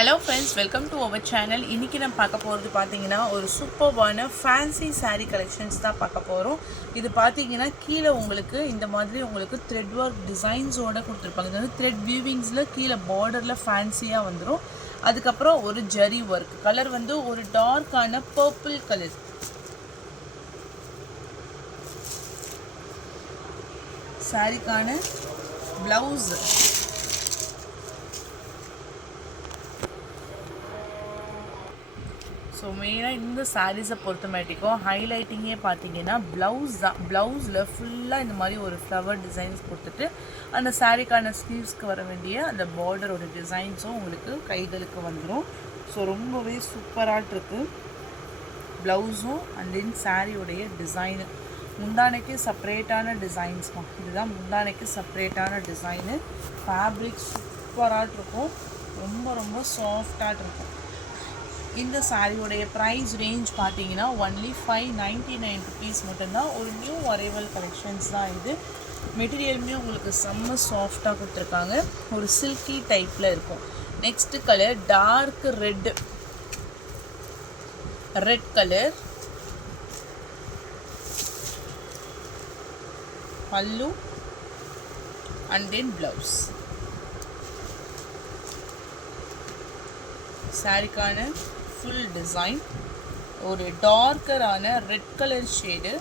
Hello friends, welcome to our channel. இன்னைக்கு நம்ம பார்க்க போறது பாத்தீங்கன்னா ஒரு சூப்பர்வான ஃபேன்சி saree collections தான் பார்க்க போறோம். இது பாத்தீங்கன்னா கீழ உங்களுக்கு இந்த மாதிரி உங்களுக்கு thread work designs ஓட கொடுத்திருப்பாங்க. இது thread weavingsல கீழ borderல ஃபேன்சியா வந்துரும். அதுக்கு அப்புறம் ஒரு ஜரி work. கலர் வந்து ஒரு டார்க்கான purple கலர். சாரிக்கான blouse So மெயினாக இந்த சாரீஸை பொறுத்த மாட்டிக்கும் ஹைலைட்டிங்கே பார்த்தீங்கன்னா ப்ளவுஸ் தான். ப்ளவுஸில் ஃபுல்லாக இந்த மாதிரி ஒரு ஃப்ளவர் டிசைன்ஸ் கொடுத்துட்டு அந்த சாரீக்கான ஸ்லீவ்ஸ்க்கு வர வேண்டிய அந்த பார்டரோட டிசைன்ஸும் உங்களுக்கு கைகளுக்கு வந்துடும். ஸோ ரொம்பவே சூப்பராக இருக்குது ப்ளவுஸும் அண்ட் தென் சாரியோடைய டிசைனு. முந்தானைக்கு செப்பரேட்டான டிசைன்ஸ்மா, இதுதான் முந்தானைக்கு செப்பரேட்டான டிசைனு. ஃபேப்ரிக் சூப்பராக இருக்கும், ரொம்ப ரொம்ப சாஃப்டாக இருக்கும். இந்த சாரியோடைய ப்ரைஸ் ரேஞ்ச் பார்த்தீங்கன்னா ஒன்லி 599 ருபீஸ் மட்டும்தான். ஒரு நியூ அரைவல் கலெக்ஷன்ஸ் தான் இது. மெட்டீரியலுமே உங்களுக்கு செம்ம சாஃப்டாக கொடுத்துருக்காங்க, ஒரு சில்கி டைப்பில் இருக்கும். Next colour dark red colour. Pallu and then blouse. சாரிக்கான ஃபுல் டிசைன் ஒரு டார்க்கரான red colour shade.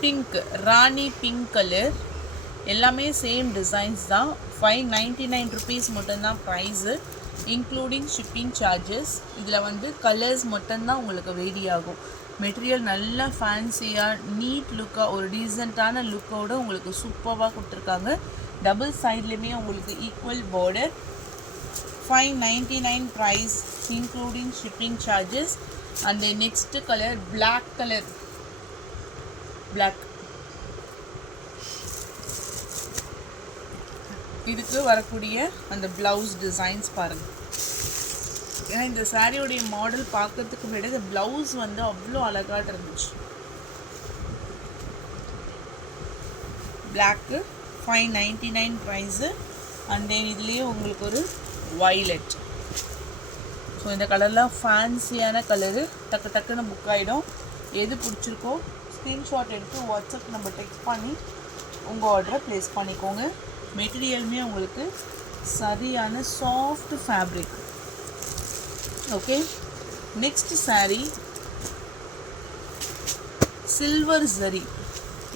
Pink, rani pink colour. எல்லாமே சேம் டிசைன்ஸ் தான். 599 ருபீஸ் மட்டும்தான் ப்ரைஸு, இன்க்ளூடிங் ஷிப்பிங் சார்ஜஸ். இதில் வந்து கலர்ஸ் மட்டும்தான் உங்களுக்கு வேரி ஆகும். மெட்டீரியல் நல்லா ஃபேன்சியாக நீட் லுக்காக ஒரு டீசெண்டான லுக்கோடு உங்களுக்கு சூப்பராக கொடுத்துருக்காங்க. டபுள் சைட்லேயுமே உங்களுக்கு equal border. 599 price including shipping charges. அந்த நெக்ஸ்ட் கலர் பிளாக் கலர். இதுக்கு வரக்கூடிய அந்த ப்ளவுஸ் டிசைன்ஸ் பாருங்கள். ஏன்னா இந்த சாரியோடைய மாடல் பார்க்கறதுக்கு முன்னாடி இந்த ப்ளவுஸ் வந்து அவ்வளோ அழகாக இருந்துச்சு. Block 599 price. அண்ட் தென் இதுலேயே உங்களுக்கு ஒரு வைலட். ஸோ இந்த கலர்லாம் ஃபேன்சியான கலரு. டக்குன்னு புக் ஆகிடும். எது பிடிச்சிருக்கோ ஸ்க்ரீன்ஷாட் எடுத்து வாட்ஸ்அப் நம்பர் டெக்ஸ்ட் பண்ணி உங்கள் ஆர்டரை ப்ளேஸ் பண்ணிக்கோங்க. மெட்டீரியலுமே உங்களுக்கு சரியான soft fabric. Okay, next sari silver zari.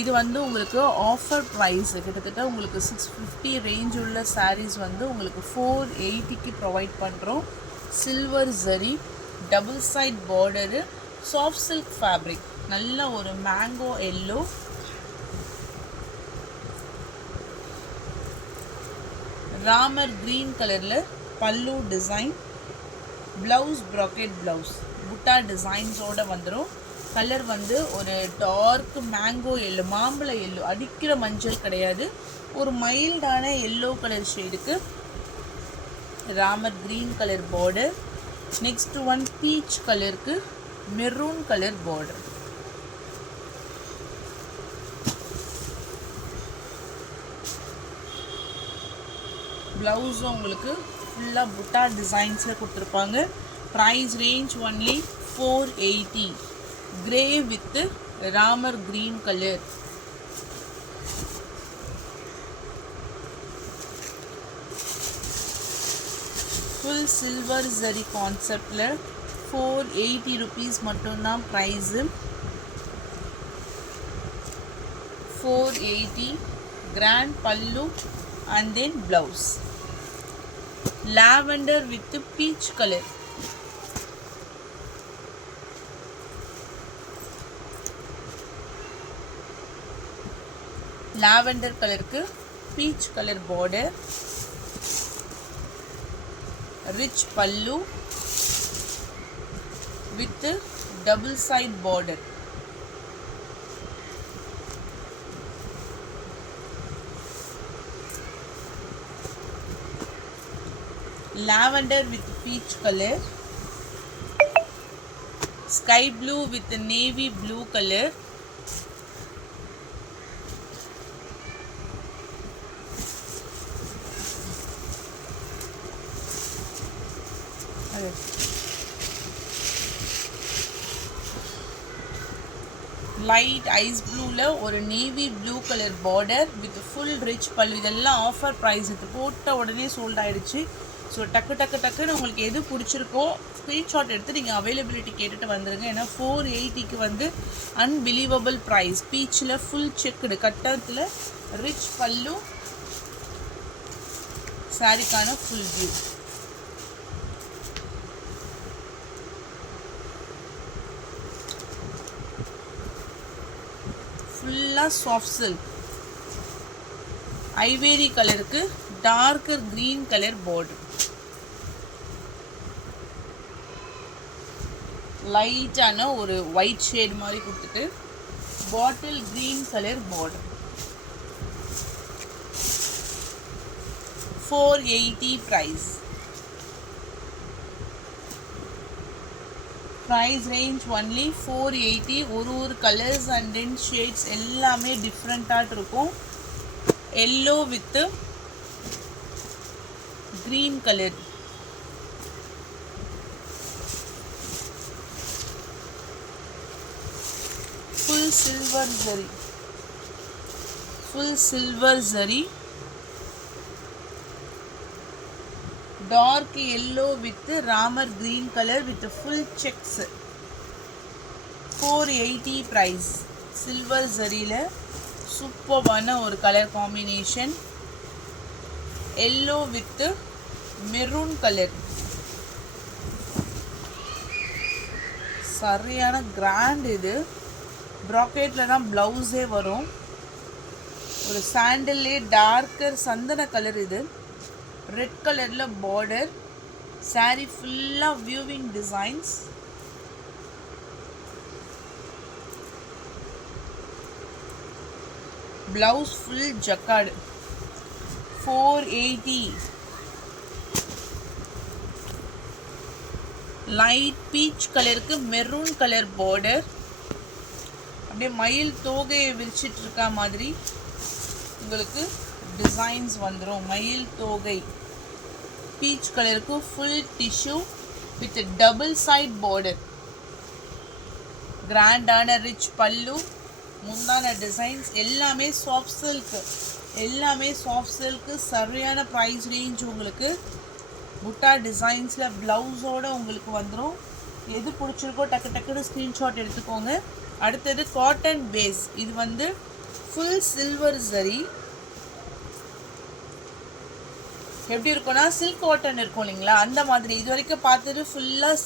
இது வந்து உங்களுக்கு ஆஃபர் ப்ரைஸ் கிட்டத்தட்ட உங்களுக்கு 650 ரேஞ்ச் உள்ள சாரீஸ் வந்து உங்களுக்கு 480க்கு ப்ரொவைட் பண்ணுறோம். Silver zari, double side border, soft silk fabric, நல்ல ஒரு மேங்கோ எல்லோ. ராமர் க்ரீன் கலரில் பல்லு டிசைன். ப்ளவுஸ் ப்ராக்கெட் ப்ளவுஸ் புட்டா டிசைன்ஸோடு வந்துடும். கலர் வந்து ஒரு டார்க் மேங்கோ எல்லோ, மாம்பழ எல்லோ, அடிக்கிற மஞ்சள் கிடையாது, ஒரு மைல்டான எல்லோ கலர் ஷேடுக்கு Ramar green colour border. Next one peach கலருக்கு மெரூன் கலர் பார்டர். ப்ளவுஸும் உங்களுக்கு ஃபுல்லாக புட்டா டிசைன்ஸில் கொடுத்துருப்பாங்க. Price range only 480. Grey with Ramar green colour. Full silver zari கான்செப்டில் 480 ருபீஸ் மட்டும்தான் price. 480. Grand pallu and then blouse. Lavender with peach color. Lavender color ku peach color border. Rich pallu with double side border. lavender with peach color. Sky blue with navy blue colour. Light ice ப்ளூவில் ஒரு navy blue colour border with full rich pallu. இதெல்லாம் offer price, இது போட்ட உடனே sold ஆகிடுச்சு. So டக்குன்னு உங்களுக்கு எது பிடிச்சிருக்கோ ஸ்க்ரீன்ஷாட் எடுத்து நீங்கள் அவைலபிலிட்டி கேட்டுட்டு வந்துடுங்க. ஏன்னா 480க்கு வந்து அன்பிலீவபிள் ப்ரைஸ். பீச்சில் ஃபுல் செக்குடு கட்டத்தில் ரிச் பல்லு, சாரிக்கான ஃபுல் வியூ. ஃபுல்லாக சாஃப்ட் சில்க், ஐவேரி கலருக்கு டார்க்கர் க்ரீன் கலர் பார்டர், லைட்டான ஒரு ஒயிட் ஷேட் மாதிரி கொடுத்துட்டு bottle green colour border. 480 price. Price range only 480. ஒரு கலர்ஸ் அண்ட் தென் ஷேட்ஸ் எல்லாமே டிஃப்ரெண்ட்டாக இருக்கும். Yellow with green colour, full silver zari, dark yellow with Ramar green color with full checks. 480 price. Silver ஜரியில் சூப்பர்வான ஒரு colour combination. yellow with maroon colour, சரியான grand. இது ப்ராக்கெட்டில் தான் ப்ளவுஸே வரும். ஒரு சாண்டல்லே டார்க்கர் சந்தன கலர். இது ரெட் கலரில் பார்டர். சாரீ ஃபுல்லாக weaving designs. Blouse full jacquard. 480. Light peach கலருக்கு மெரூன் கலர் பார்டர். அப்படியே மயில் தோகையை விரிச்சிட்டு இருக்கா மாதிரி உங்களுக்கு டிசைன்ஸ் வந்துடும். மயில் தோகை பீச் கலருக்கு full tissue with double side border. கிராண்டான ரிச் பல்லு, முந்தான டிசைன்ஸ் எல்லாமே சாஃப்ட் சில்க்கு. சரியான ப்ரைஸ் ரேஞ்ச். உங்களுக்கு புட்டா டிசைன்ஸில் ப்ளவுஸோடு உங்களுக்கு வந்துடும். எது பிடிச்சிருக்கோ டக்குன்னு ஸ்க்ரீன்ஷாட் எடுத்துக்கோங்க. அடுத்தது காட்டன் பேஸ். இது வந்து ஃபுல் சில்வர் ஜரி. எப்படி இருக்கும்னா சில்க் காட்டன் இருக்கும் இல்லைங்களா, அந்த மாதிரி. இது வரைக்கும் பார்த்தது ஃபுல்லாக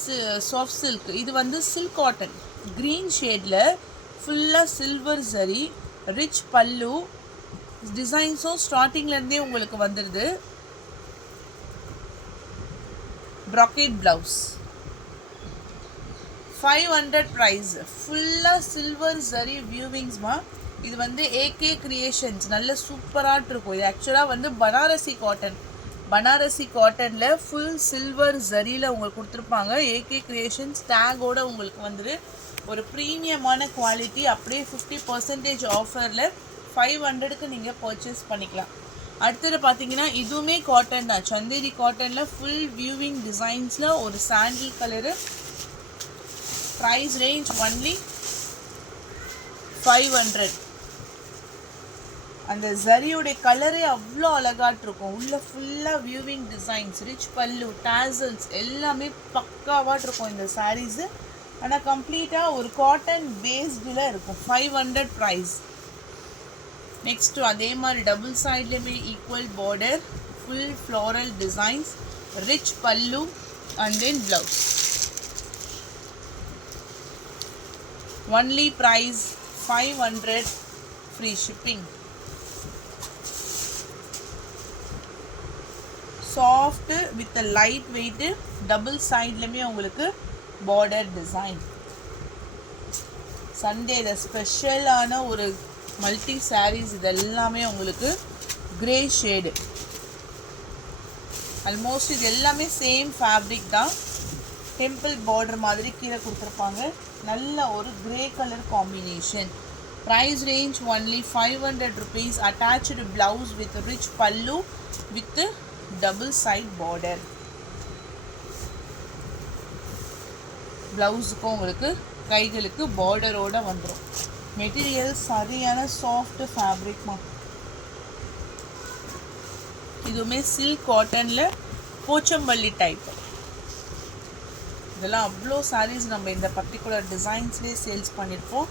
சாஃப்ட் சில்க். இது வந்து சில்க் காட்டன் க்ரீன் ஷேடில் ஃபுல்லாக சில்வர் ஜரி, ரிச் பல்லு. டிசைன்ஸும் ஸ்டார்டிங்லேருந்தே உங்களுக்கு வந்துடுது. Bracket blouse. 500 ப்ரைஸ். ஃபுல்லாக சில்வர் ஜரி வியூவிங்ஸ்மா. இது வந்து ஏகே கிரியேஷன்ஸ். நல்ல சூப்பராக இருக்கும். இது ஆக்சுவலாக வந்து பனாரசி காட்டனில் ஃபுல் சில்வர் ஜரியில் உங்களுக்கு கொடுத்துருப்பாங்க. ஏகே கிரியேஷன்ஸ் டேகோடு உங்களுக்கு வந்துடு. ஒரு ப்ரீமியமான குவாலிட்டி. அப்படியே 50% ஆஃபரில் 500க்கு நீங்கள் பர்ச்சேஸ் பண்ணிக்கலாம். அடுத்தது பார்த்தீங்கன்னா இதுவுமே காட்டன் தான். சந்தேரி காட்டனில் ஃபுல் வியூவிங் டிசைன்ஸில் ஒரு sandal colour. Price range only 500. அந்த ஜரியோடைய கலரே அவ்வளோ அழகாட்டிருக்கும். உள்ளே ஃபுல்லாக weaving designs, rich pallu, tassels எல்லாமே பக்காவாட்டிருக்கும் இந்த சாரீஸு. ஆனால் கம்ப்ளீட்டாக ஒரு காட்டன் பேஸ்டில் இருக்கும். 500 ப்ரைஸ். நெக்ஸ்ட்டு அதே மாதிரி டபுள் சைட்லேயுமே equal border, full floral designs, rich pallu and then blouse. Only price 500. Free shipping. Soft with light weight. Double சைட்லையுமே உங்களுக்கு பார்டர் டிசைன். சண்டேல ஸ்பெஷலான ஒரு மல்டி சாரீஸ். இது எல்லாமே உங்களுக்கு கிரே ஷேடு. ஆல்மோஸ்ட் இது எல்லாமே சேம் ஃபேப்ரிக் தான். டெம்பிள் பார்டர் மாதிரி கீழே கொடுத்துருப்பாங்க. நல்ல ஒரு grey colour combination. Price range only 500 rupees. Attach blouse with rich pallu with double side border. ப்ளவுஸுக்கும் உங்களுக்கு கைகளுக்கு பார்டரோட வந்துடும். மெட்டீரியல் சரியான சாஃப்ட் ஃபேப்ரிக்மா. இதுவுமே சில்க் காட்டனில் போச்சம்பள்ளி டைப். இதெல்லாம் அவ்வளோ சாரீஸ் நம்ம இந்த பர்டிகுலர் டிசைன்ஸ்லேயே சேல்ஸ் பண்ணியிருப்போம்.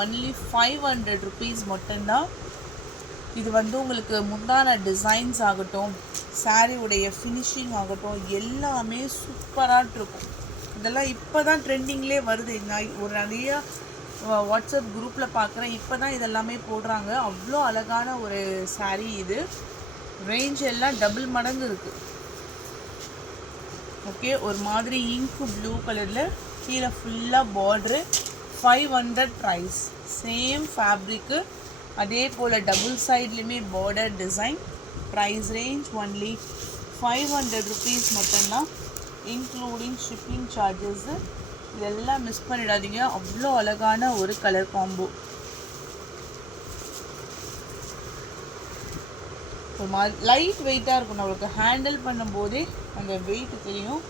ஒன்லி 500 rupees மட்டும்தான். இது வந்து உங்களுக்கு முந்தான டிசைன்ஸ் ஆகட்டும், சாரியுடைய ஃபினிஷிங் ஆகட்டும், எல்லாமே சூப்பராக இருக்கும். இதெல்லாம் இப்போ தான் ட்ரெண்டிங்லேயே வருது. நான் ஒரு நிறைய வாட்ஸ்அப் குரூப்பில் பார்க்குறேன், இப்போ தான் இதெல்லாமே போடுறாங்க. அவ்வளோ அழகான ஒரு சாரீ இது. ரேஞ்ச் எல்லாம் டபுள் மடங்கு இருக்குது. ஓகே, ஒரு மாதிரி இங்க் ப்ளூ கலரில் கீழே ஃபுல்லாக பார்ட்ரு. 500 ப்ரைஸ். சேம் ஃபேப்ரிக்கு, அதே போல் டபுள் சைட்லேயுமே border design. Price range only 500 rupees மட்டும்தான், இன்க்ளூடிங் ஷிப்பிங் சார்ஜஸ்ஸு. இதெல்லாம் மிஸ் பண்ணிடாதீங்க. அவ்வளோ அழகான ஒரு கலர் காம்போ. ஒரு மாதிரி லைட் வெயிட்டாக இருக்கும். நம்மளுக்கு ஹேண்டில் பண்ணும்போதே அந்த வெயிட் தெரியும்.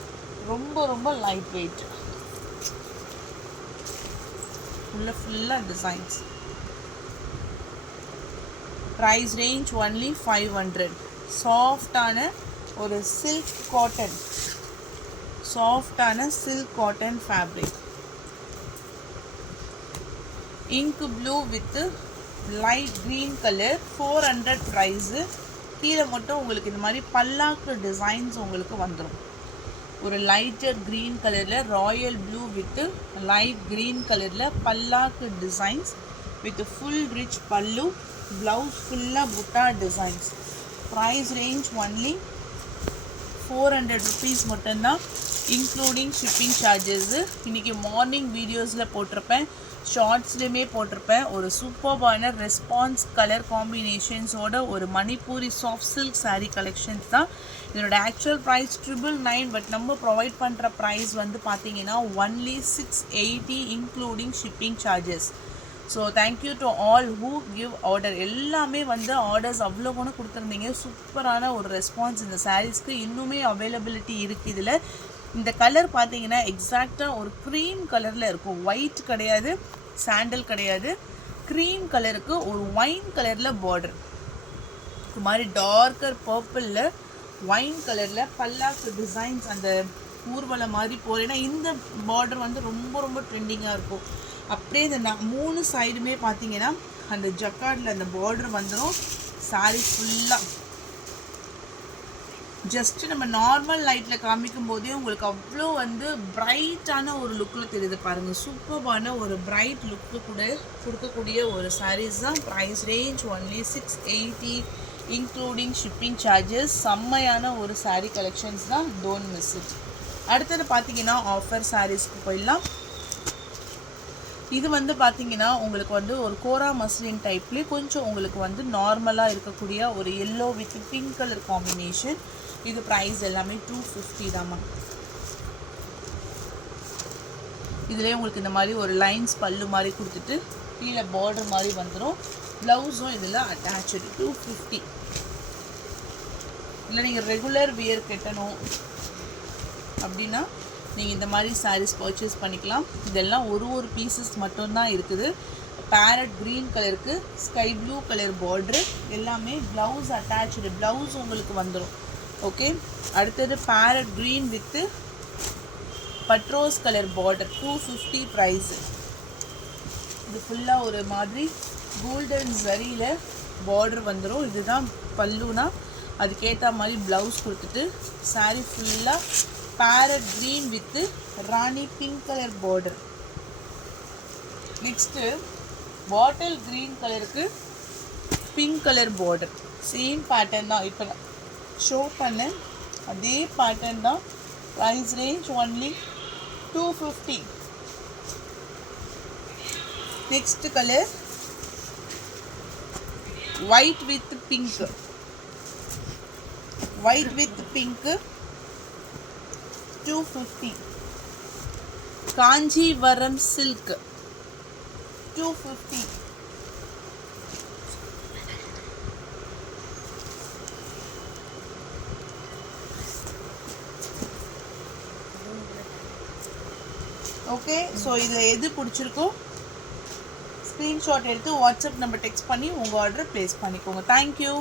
ரொம்ப ரொம்ப லைட் வெயிட். ஃபுல்லாக டிசைன்ஸ். Price range only 500. சாஃப்டான ஒரு சில்க் காட்டன், சாஃப்டான silk cotton fabric. Ink blue with light green colour. 400 price. கீழே மட்டும் உங்களுக்கு இந்த மாதிரி பல்லாக்கு டிசைன்ஸ் உங்களுக்கு வந்துடும். ஒரு லைட்டர் க்ரீன் கலரில் royal blue with light green கலரில் பல்லாக்கு designs with full rich pallu. Blouse ஃபுல்லாக புட்டா designs. Price range only 400 rupees மட்டும்தான், இன்க்ளூடிங் ஷிப்பிங் சார்ஜஸ்ஸு. இன்றைக்கி மார்னிங் வீடியோஸில் போட்டிருப்பேன், ஷார்ட்ஸ்லேயுமே போட்டிருப்பேன். ஒரு சூப்பர்பான ரெஸ்பான்ஸ் கலர் காம்பினேஷன்ஸோட ஒரு Manipuri soft silk sari collections தான். இதனோட ஆக்சுவல் ப்ரைஸ் 999, பட் நம்ம ப்ரொவைட் பண்ணுற ப்ரைஸ் வந்து பார்த்தீங்கன்னா only 680 including shipping charges. So thank you to all who give order. எல்லாமே வந்து ஆர்டர்ஸ் அவ்வளோ கூட கொடுத்துருந்தீங்க. சூப்பரான ஒரு ரெஸ்பான்ஸ் இந்த சாரீஸ்க்கு. இன்னுமே அவைலபிலிட்டி இருக்குது. இதில் இந்த கலர் பார்த்தீங்கன்னா எக்ஸாக்டாக ஒரு க்ரீம் கலரில் இருக்கும். ஒயிட் கிடையாது, சாண்டல் கிடையாது, க்ரீம் கலருக்கு ஒரு ஒயின் கலரில் பார்டர். ஒரு மாதிரி டார்க்கர் பர்பிளில் ஒயின் கலரில் பல்லாக்கு டிசைன்ஸ் அந்த ஊர்வலம் மாதிரி போகிறேன்னா இந்த பார்டர் வந்து ரொம்ப ரொம்ப ட்ரெண்டிங்காக இருக்கும். அப்படியே இந்த 3 சைடுமே பார்த்தீங்கன்னா அந்த ஜக்கார்டில் அந்த பார்டர் வந்துடும். சாரீ ஃபுல்லாக ஜஸ்ட்டு நம்ம நார்மல் லைட்டில் காமிக்கும் போதே உங்களுக்கு அவ்வளோ வந்து பிரைட்டான ஒரு லுக்கில் தெரியுது பாருங்கள். சூப்பர்பான ஒரு பிரைட் லுக்கு கூட கொடுக்கக்கூடிய ஒரு சாரீஸ் தான். Price range only 680 including shipping charges. செம்மையான ஒரு சாரீ கலெக்ஷன்ஸ் தான், டோன்ட் மிஸ் இட். அடுத்தது பார்த்தீங்கன்னா ஆஃபர் சாரீஸ்க்கு போயிடலாம். இது வந்து பார்த்தீங்கன்னா உங்களுக்கு வந்து ஒரு கோரா மஸ்லின் டைப்லேயே கொஞ்சம் உங்களுக்கு வந்து நார்மலாக இருக்கக்கூடிய ஒரு yellow with pink colour combination. இது ப்ரைஸ் எல்லாமே 250 தாம்மா. இதுலேயே உங்களுக்கு இந்த மாதிரி ஒரு லைன்ஸ் பல்லு மாதிரி கொடுத்துட்டு கீழே பார்டர் மாதிரி வந்துடும். ப்ளவுஸும் இதில் அட்டாச்சு. 250. இல்லை நீங்கள் ரெகுலர் வியர் கட்டணும் அப்படின்னா நீங்கள் இந்த மாதிரி சாரீஸ் பர்ச்சேஸ் பண்ணிக்கலாம். இதெல்லாம் ஒரு பீசஸ் மட்டும்தான் இருக்குது. பேரட் க்ரீன் கலருக்கு ஸ்கை ப்ளூ கலர் பார்ட்ரு எல்லாமே. Blouse attach. ப்ளவுஸ் உங்களுக்கு வந்துடும். ஓகே, அடுத்தது பேரட் க்ரீன் வித்து பட்ரோஸ் கலர் பார்டர். 250 ப்ரைஸு. இது ஃபுல்லாக ஒரு மாதிரி கோல்டன் ஜரியில் பார்டர் வந்துடும். இதுதான் பல்லுனா அதுக்கேற்ற மாதிரி ப்ளவுஸ் கொடுத்துட்டு சாரீ ஃபுல்லாக parrot green with rani pink colour border. Next bottle green கலருக்கு pink colour border. Same pattern தான், இப்போ ஷோ பண்ண அதே பேட்டர்ன் தான். Price range only 250. Next colour white with pink. White with pink 250. Kanchivaram silk 250. Okay, so இதில் எது பிடிச்சிருக்கோ ஸ்க்ரீன்ஷாட் எடுத்து வாட்ஸ்அப் நம்பர் டெக்ஸ்ட் பண்ணி உங்கள் ஆர்டரை ப்ளேஸ் பண்ணிக்கோங்க. தேங்க்யூ.